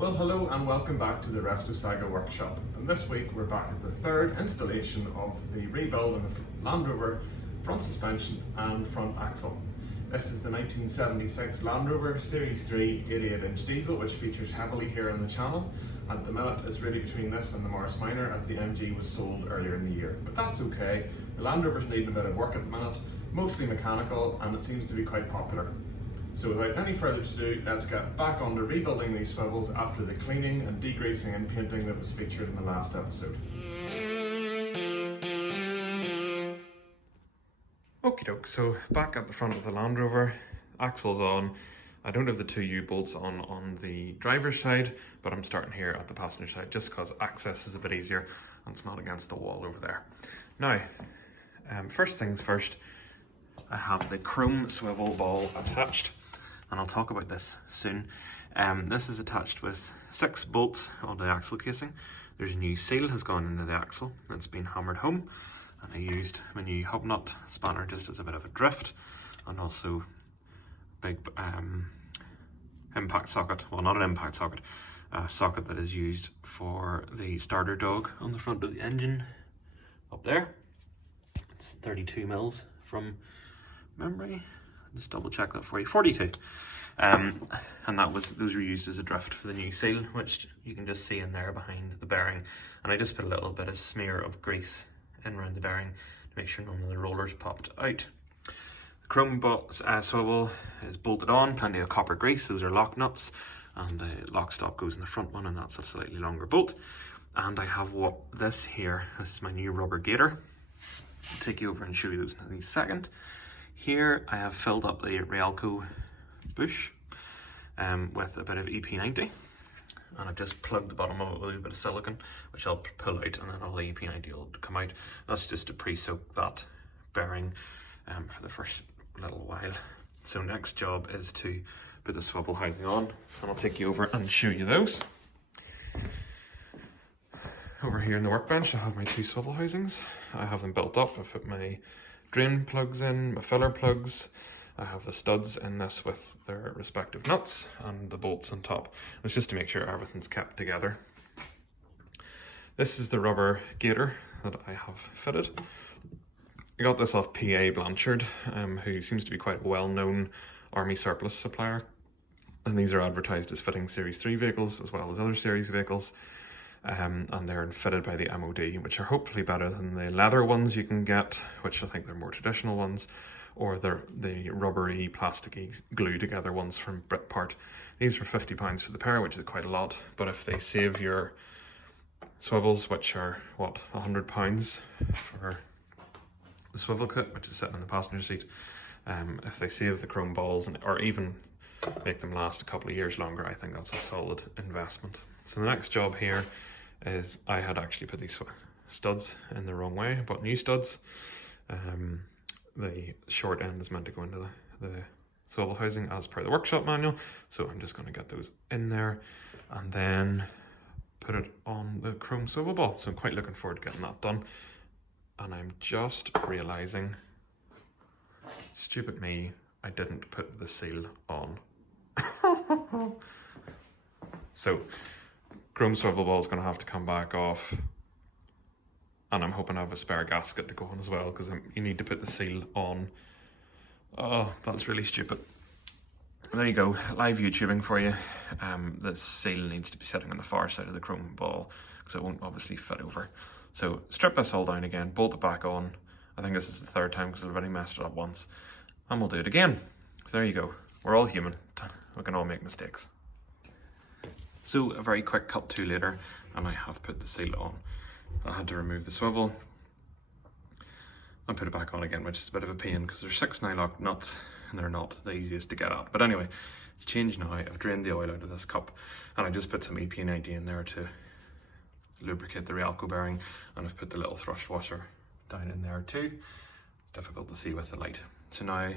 Well, hello and welcome back to the Resto Saga workshop. And this week we're back at the third installation of the rebuild of the Land Rover front suspension and front axle. This is the 1976 Land Rover Series 3 88-inch diesel, which features heavily here on the channel. At the minute it's really between this and the Morris Minor, as the MG was sold earlier in the year. But that's okay. The Land Rover's needing a bit of work at the minute, mostly mechanical, and it seems to be quite popular. So without any further ado, let's get back on to rebuilding these swivels after the cleaning and degreasing and painting that was featured in the last episode. Okie doke, so back at the front of the Land Rover, axle's on. I don't have the two U-bolts on the driver's side, but I'm starting here at the passenger side just because access is a bit easier and it's not against the wall over there. Now, first things first, I have the chrome swivel ball attached. And I'll talk about this soon. This is attached with 6 bolts on the axle casing. There's a new seal has gone into the axle. It's been hammered home, and I used my new hub nut spanner just as a bit of a drift, and also big impact socket. Well, not an impact socket, a socket that is used for the starter dog on the front of the engine up there. It's 32 mils from memory. Just double check that for you. 42, and those were used as a drift for the new seal, which you can just see in there behind the bearing. And I just put a little bit of smear of grease in around the bearing to make sure none of the rollers popped out. The chrome swivel is bolted on, plenty of copper grease. Those are lock nuts, and the lock stop goes in the front one, and that's a slightly longer bolt. And I have this is my new rubber gator. I'll take you over and show you those in a second. Here I have filled up the Realco bush with a bit of EP90, and I've just plugged the bottom of it with a bit of silicone, which I'll pull out, and then all the EP90 will come out. That's just to pre-soak that bearing for the first little while. So next job is to put the swivel housing on, and I'll take you over and show you those. Over here in the workbench I have my 2 swivel housings. I have them built up. I've put my drain plugs in, my filler plugs. I have the studs in this with their respective nuts and the bolts on top. It's just to make sure everything's kept together. This is the rubber gator that I have fitted. I got this off PA Blanchard, who seems to be quite a well-known army surplus supplier. And these are advertised as fitting Series 3 vehicles as well as other series vehicles. And they're fitted by the MOD, which are hopefully better than the leather ones you can get, which I think they're more traditional ones, or they're the rubbery, plasticky, glue together ones from Britpart. These were £50 for the pair, which is quite a lot, but if they save your swivels, which are, what, £100 for the swivel kit, which is sitting in the passenger seat, if they save the chrome balls, or even make them last a couple of years longer, I think that's a solid investment. So the next job here is I had actually put these studs in the wrong way. I bought new studs. The short end is meant to go into the swivel housing as per the workshop manual. So I'm just going to get those in there and then put it on the chrome swivel ball. So I'm quite looking forward to getting that done. And I'm just realising, stupid me, I didn't put the seal on. So chrome swivel ball is going to have to come back off, and I'm hoping I have a spare gasket to go on as well, because you need to put the seal on. Oh, that's really stupid. There you go, live YouTubing for you. The seal needs to be sitting on the far side of the chrome ball, because it won't obviously fit over. So strip this all down again, bolt it back on. I think this is the 3rd time because I've already messed it up once, and we'll do it again. So there you go, we're all human, we can all make mistakes. So a very quick cut to later, and I have put the seal on. I had to remove the swivel and put it back on again, which is a bit of a pain because there's 6 nylock nuts and they're not the easiest to get at. But anyway, it's changed now. I've drained the oil out of this cup, and I just put some EP90 in there to lubricate the Realco bearing, and I've put the little thrust washer down in there too. It's difficult to see with the light. So now,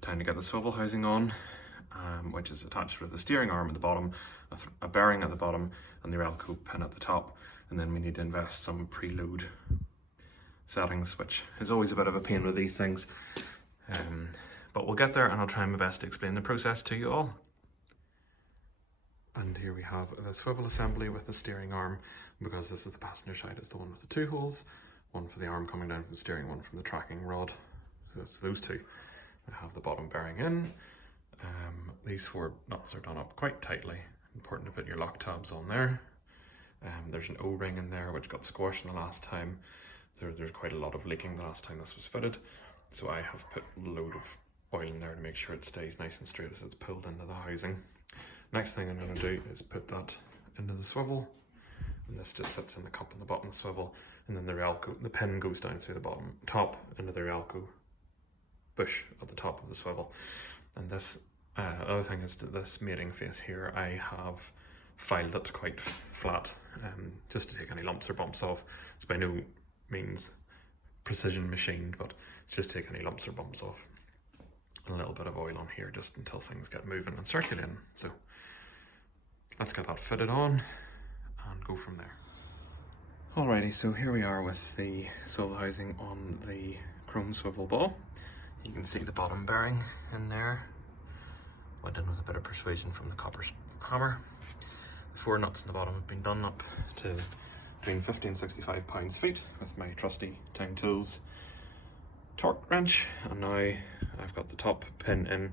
time to get the swivel housing on, which is attached with the steering arm at the bottom, a bearing at the bottom, and the Realco pin at the top. And then we need to invest some preload settings, which is always a bit of a pain with these things. But we'll get there, and I'll try my best to explain the process to you all. And here we have the swivel assembly with the steering arm. Because this is the passenger side, it's the one with the 2 holes, one for the arm coming down from the steering, one from the tracking rod. So it's those two. I have the bottom bearing in. These 4 nuts are done up quite tightly. Important to put your lock tabs on there. There's an O-ring in there which got squashed the last time. There's quite a lot of leaking the last time this was fitted. So I have put a load of oil in there to make sure it stays nice and straight as it's pulled into the housing. Next thing I'm going to do is put that into the swivel. And this just sits in the cup on the bottom of the swivel. And then the pin goes down through the top into the Rialco bush at the top of the swivel. And this, other thing is that this mating face here, I have filed it quite flat just to take any lumps or bumps off. It's by no means precision machined, but it's just take any lumps or bumps off. And a little bit of oil on here just until things get moving and circulating. So let's get that fitted on and go from there. Alrighty, so here we are with the swivel housing on the chrome swivel ball. You can see the bottom bearing in there. Went in with a bit of persuasion from the copper hammer. The 4 nuts in the bottom have been done up to between 50 and 65 pounds-feet with my trusty Town Tools torque wrench. And now I've got the top pin in,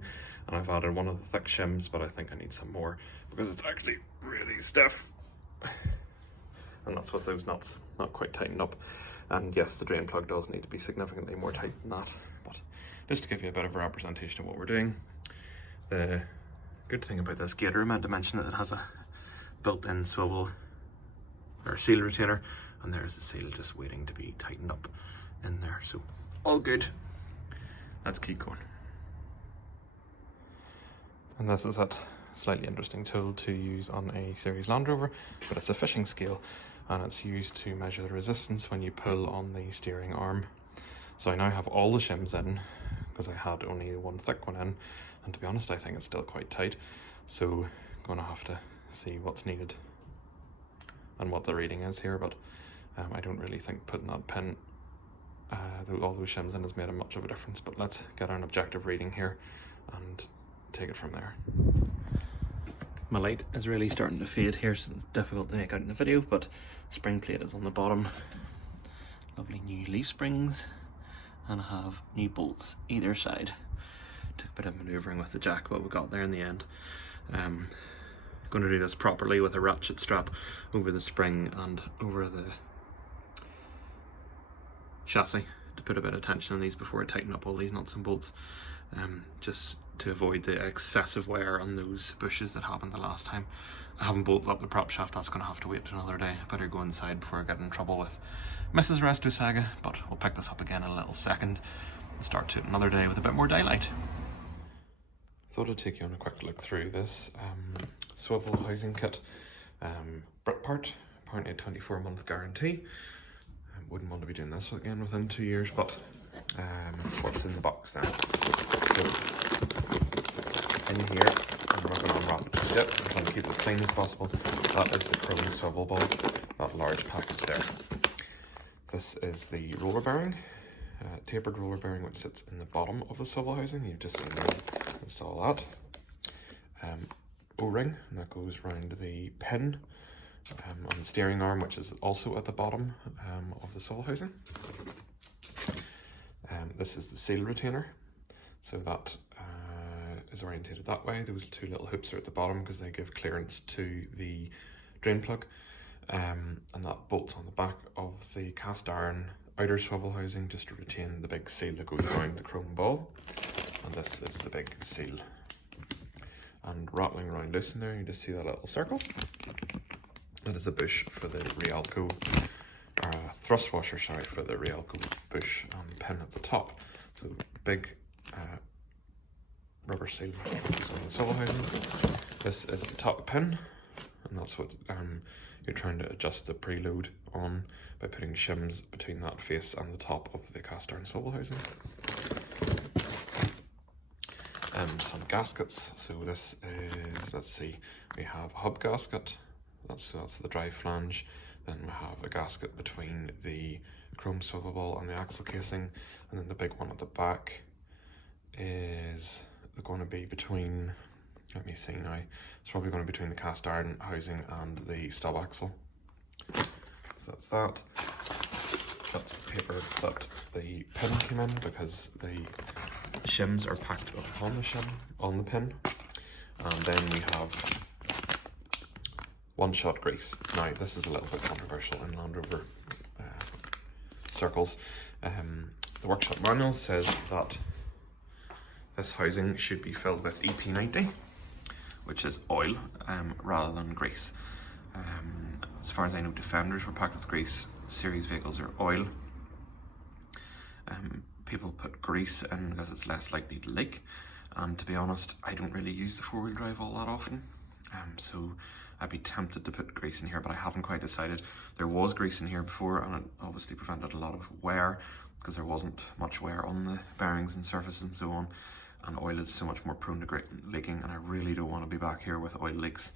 and I've added one of the thick shims, but I think I need some more because it's actually really stiff. And that's with those nuts not quite tightened up. And yes, the drain plug does need to be significantly more tight than that, but just to give you a bit of a representation of what we're doing. The good thing about this gator, I meant to mention that it has a built-in swivel or seal retainer, and there's the seal just waiting to be tightened up in there. So all good. Let's keep going. And this is that slightly interesting tool to use on a series Land Rover, but it's a fishing scale, and it's used to measure the resistance when you pull on the steering arm. So I now have all the shims in because I had only one thick one in, and to be honest I think it's still quite tight, so I'm going to have to see what's needed and what the reading is here, but I don't really think putting that pin, all those shims in has made much of a difference. But let's get an objective reading here and take it from there. My light is really starting to fade here, so it's difficult to make out in the video, but spring plate is on the bottom. Lovely new leaf springs, and I have new bolts either side. Took a bit of manoeuvring with the jack, but we got there in the end. Going to do this properly with a ratchet strap over the spring and over the chassis to put a bit of tension on these before I tighten up all these nuts and bolts, just to avoid the excessive wear on those bushes that happened the last time. I haven't bolted up the prop shaft, that's going to have to wait another day. I better go inside before I get in trouble with Mrs. Resto Saga, but we'll pick this up again in a little second and start to another day with a bit more daylight. Thought I'd take you on a quick look through this Swivel Housing Kit. Brit part, apparently a 24-month guarantee. Wouldn't want to be doing this again within 2 years, but what's in the box then? So in here, I'm not going to unwrap it just yet, I'm trying to keep it as clean as possible. That is the chrome swivel ball, that large package there. This is the roller bearing, tapered roller bearing, which sits in the bottom of the swivel housing. You've just seen me install that. O-ring, and that goes around the pin on the steering arm, which is also at the bottom of the swivel housing. This is the seal retainer, so that is orientated that way. Those 2 little hoops are at the bottom because they give clearance to the drain plug, and that bolts on the back of the cast iron outer swivel housing just to retain the big seal that goes around the chrome ball. And this is the big seal. And rattling around loose in there, you just see that little circle. That is a bush for the Rialco, thrust washer, sorry, for the Rialco bush and pin at the top. So big rubber seal on the swivel housing. This is the top pin, and that's what you're trying to adjust the preload on by putting shims between that face and the top of the cast iron swivel housing. Some gaskets. So this is, let's see, we have a hub gasket. That's the drive flange. Then we have a gasket between the chrome swivel ball and the axle casing, and then the big one at the back is going to be between Let me see now. It's probably going to be between the cast iron housing and the stub axle. So that's that. That's the paper that the pin came in, because the shims are packed up on the shim, on the pin. And then we have one-shot grease. Now, this is a little bit controversial in Land Rover circles. The workshop manual says that this housing should be filled with EP90, which is oil, rather than grease. As far as I know, Defenders were packed with grease. Series vehicles are oil. People put grease in because it's less likely to leak, and to be honest, I don't really use the four-wheel drive all that often, so I'd be tempted to put grease in here, but I haven't quite decided. There was grease in here before, and it obviously prevented a lot of wear because there wasn't much wear on the bearings and surfaces and so on, and oil is so much more prone to leaking, and I really don't want to be back here with oil leaks.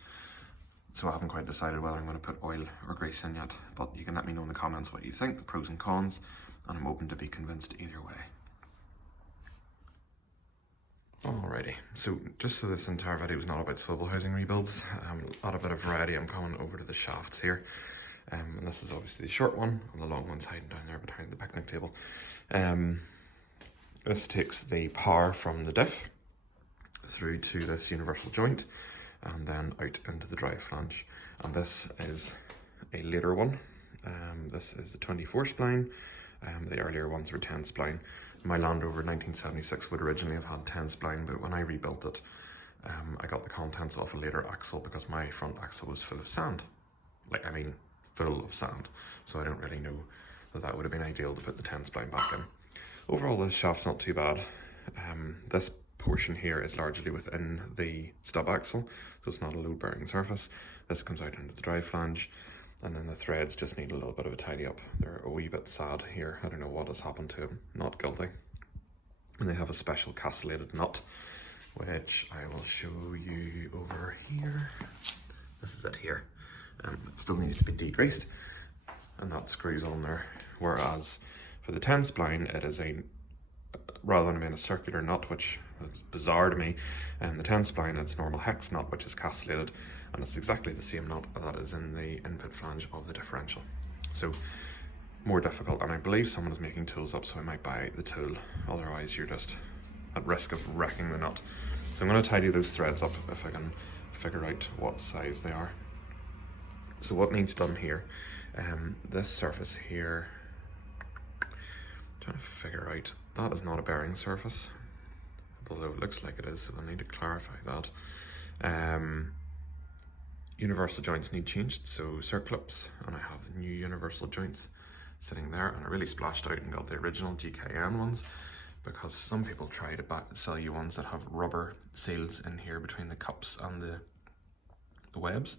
So I haven't quite decided whether I'm going to put oil or grease in yet, but you can let me know in the comments what you think, the pros and cons, and I'm open to be convinced either way. Alrighty, so just so this entire video is not about swivel housing rebuilds, a bit of variety. I'm coming over to the shafts here, and this is obviously the short one, and the long one's hiding down there behind the picnic table. This takes the power from the diff through to this universal joint, and then out into the drive flange. And this is a later one. This is the 24 spline. The earlier ones were 10 spline. My Land Rover 1976 would originally have had 10 spline, but when I rebuilt it, I got the contents off a later axle because my front axle was full of sand. Full of sand. So I don't really know that would have been ideal to put the 10 spline back in. Overall, the shaft's not too bad. This portion here is largely within the stub axle, so it's not a load bearing surface. This comes out into the drive flange, and then the threads just need a little bit of a tidy up. They're a wee bit sad here. I don't know what has happened to them. Not guilty. And they have a special castellated nut, which I will show you over here. This is it here. It still needs to be degreased, and that screws on there. Whereas for the 10 spline, it is rather than being a circular nut, which is bizarre to me, and the 10 spline, it's normal hex nut, which is castellated, and it's exactly the same nut that is in the input flange of the differential. So more difficult, and I believe someone is making tools up, so I might buy the tool, otherwise you're just at risk of wrecking the nut. So I'm going to tidy those threads up if I can figure out what size they are. So what needs done here, this surface here, I'm trying to figure out, that is not a bearing surface, although it looks like it is, so I need to clarify that. Universal joints need changed, so circlips, and I have new universal joints sitting there, and I really splashed out and got the original GKN ones, because some people try to sell you ones that have rubber seals in here between the cups and the webs.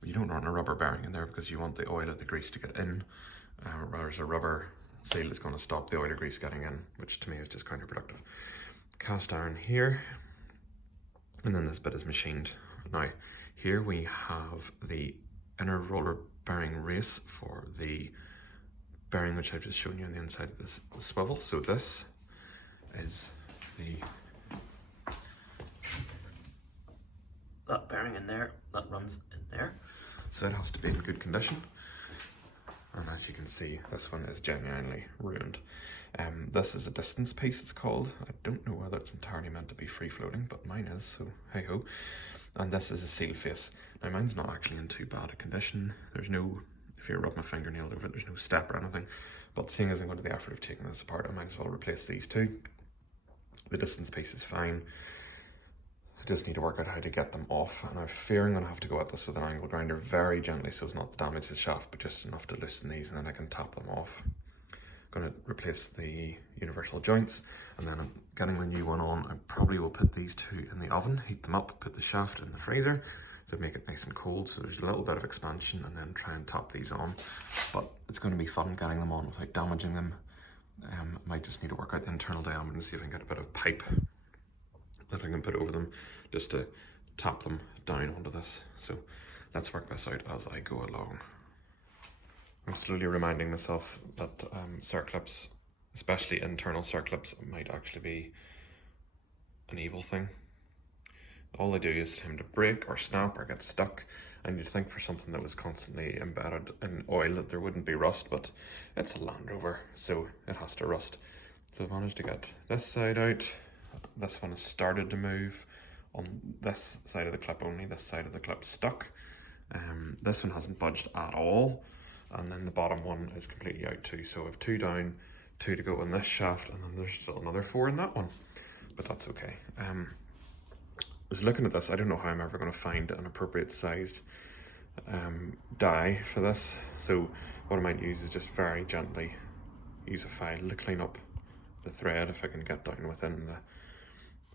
But you don't want a rubber bearing in there because you want the oil or the grease to get in, whereas a rubber seal is going to stop the oil or grease getting in, which to me is just counterproductive. Cast iron here, and then this bit is machined. Now here we have the inner roller bearing race for the bearing which I've just shown you on the inside of this swivel. So this is that bearing in there, that runs in there. So it has to be in good condition. And as you can see, this one is genuinely ruined. This is a distance piece, it's called. I don't know whether it's entirely meant to be free floating, but mine is, so hey ho. And this is a seal face. Now mine's not actually in too bad a condition. There's no, if you rub my fingernail over it, there's no step or anything. But seeing as I'm going to the effort of taking this apart, I might as well replace these two. The distance piece is fine. I just need to work out how to get them off, and I'm fearing I'm going to have to go at this with an angle grinder very gently so as not to damage the shaft, but just enough to loosen these, and then I can tap them off. I'm going to replace the universal joints, and then I'm getting the new one on. I probably will put these two in the oven, heat them up, put the shaft in the freezer to make it nice and cold, so there's a little bit of expansion, and then try and tap these on. But it's going to be fun getting them on without damaging them. I might just need to work out the internal diameter and see if I can get a bit of pipe that I can put over them just to tap them down onto this. So let's work this out as I go along. I'm slowly reminding myself that circlips, especially internal circlips, might actually be an evil thing. all they do is seem to break or snap or get stuck, and you'd think for something that was constantly embedded in oil that there wouldn't be rust, but it's a Land Rover, so it has to rust. So I've managed to get this side out. This one has started to move on this side of the clip only, this side of the clip stuck. This one hasn't budged at all, and then the bottom one is completely out too. So I have 2 down, 2 to go in this shaft, and then there's still another 4 in that one, but that's okay. I was looking at this, I don't know how I'm ever going to find an appropriate sized die for this, so what I might use is just very gently use a file to clean up the thread if I can get down within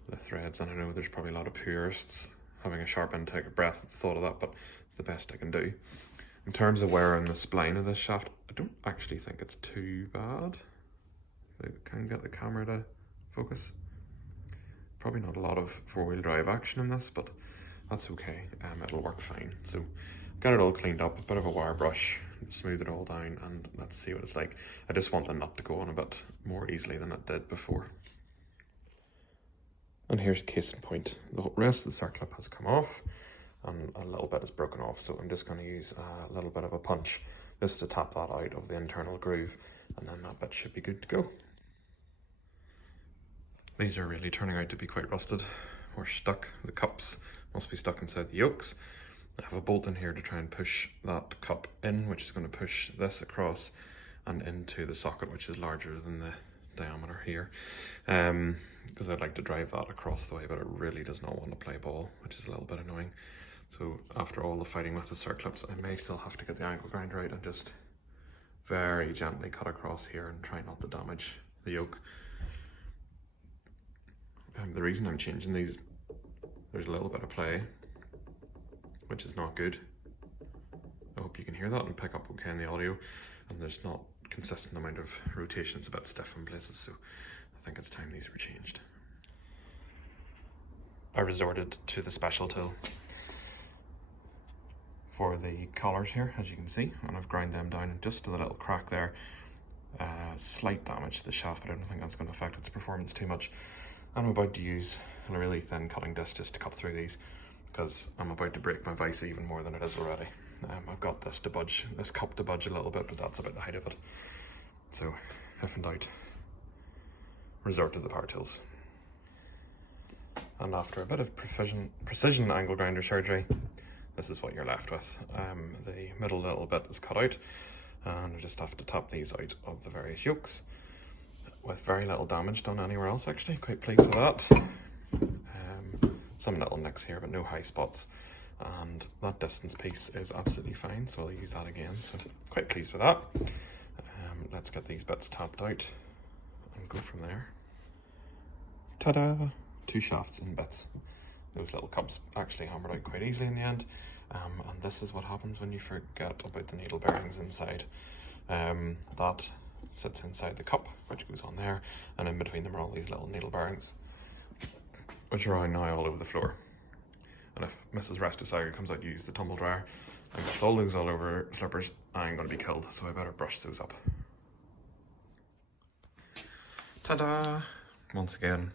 the threads. And I know there's probably a lot of purists having a sharp intake of breath at the thought of that, but it's the best I can do. In terms of wear on the spline of this shaft, I don't actually think it's too bad. I can get the camera to focus. Probably not a lot of 4-wheel drive action in this, but that's okay. It'll work fine. So got it all cleaned up, a bit of a wire brush, smooth it all down, and let's see what it's like. I just want the nut to go on a bit more easily than it did before. And here's a case in point. The rest of the circlip has come off and a little bit is broken off, so I'm just going to use a little bit of a punch just to tap that out of the internal groove, and then that bit should be good to go. These are really turning out to be quite rusted or stuck. The cups must be stuck inside the yokes. I have a bolt in here to try and push that cup in, which is going to push this across and into the socket, which is larger than the diameter here, because I'd like to drive that across the way, but it really does not want to play ball, which is a little bit annoying. So after all the fighting with the circlips, I may still have to get the angle grinder out and just very gently cut across here and try not to damage the yoke. The reason I'm changing these, there's a little bit of play, which is not good. I hope you can hear that and pick up okay in the audio, and there's not consistent amount of rotation. It's a bit stiff in places, so I think it's time these were changed. I resorted to the special tool for the collars here, as you can see, and I've ground them down just to the little crack there. Slight damage to the shaft, but I don't think that's going to affect its performance too much. And I'm about to use a really thin cutting disc just to cut through these, because I'm about to break my vise even more than it is already. I've got this to budge, this cup to budge a little bit, but that's about the height of it. So if in doubt, resort to the power tools. And after a bit of precision angle grinder surgery, this is what you're left with. The middle little bit is cut out, and I just have to tap these out of the various yokes with very little damage done anywhere else. Actually, quite pleased with that. Some little nicks here, but no high spots, and that distance piece is absolutely fine, so I'll use that again, so quite pleased with that. Let's get these bits tapped out and go from there. Ta-da! 2 shafts in bits. Those little cups actually hammered out quite easily in the end, and this is what happens when you forget about the needle bearings inside. That sits inside the cup, which goes on there, and in between them are all these little needle bearings, which are now all over the floor. And if Mrs. Restisaga comes out to use the tumble dryer and gets all those all over her slippers, I'm going to be killed, so I better brush those up. Ta-da! Once again,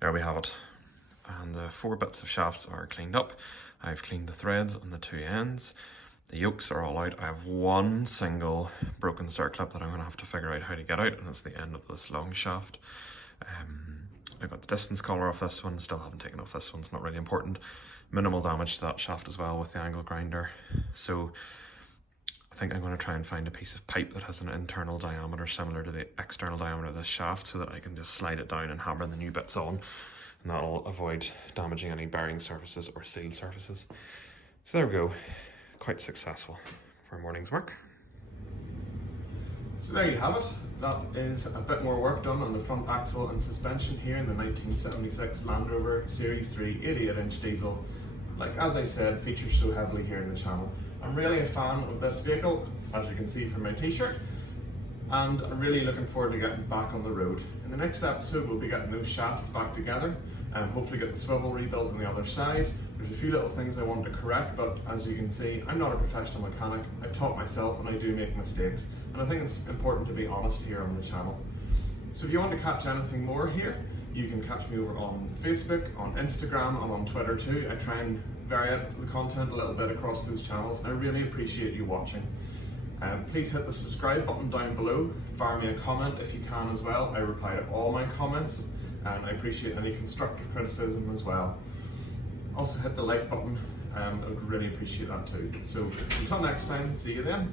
there we have it. And the 4 bits of shafts are cleaned up. I've cleaned the threads on the 2 ends. The yokes are all out. I have 1 single broken circlip that I'm going to have to figure out how to get out, and it's the end of this long shaft. I got the distance collar off this one, still haven't taken off this one, it's not really important. Minimal damage to that shaft as well with the angle grinder. So I think I'm going to try and find a piece of pipe that has an internal diameter similar to the external diameter of this shaft, so that I can just slide it down and hammer the new bits on, and that'll avoid damaging any bearing surfaces or seal surfaces. So there we go, quite successful for a morning's work. So there you have it. That is a bit more work done on the front axle and suspension here in the 1976 Land Rover Series 3 88-inch diesel. Like, as I said, features so heavily here in the channel. I'm really a fan of this vehicle, as you can see from my t-shirt, and I'm really looking forward to getting back on the road. In the next episode, we'll be getting those shafts back together and hopefully get the swivel rebuilt on the other side. There's a few little things I want to correct, but as you can see, I'm not a professional mechanic. I've taught myself and I do make mistakes, and I think it's important to be honest here on the channel. So if you want to catch anything more here, You can catch me over on Facebook, on Instagram, and on Twitter too. I try and vary the content a little bit across those channels, and I really appreciate you watching. Please hit the subscribe button down below. Fire me a comment if you can as well. I reply to all my comments, and I appreciate any constructive criticism as well. Also hit the like button. I would really appreciate that too. So until next time, see you then.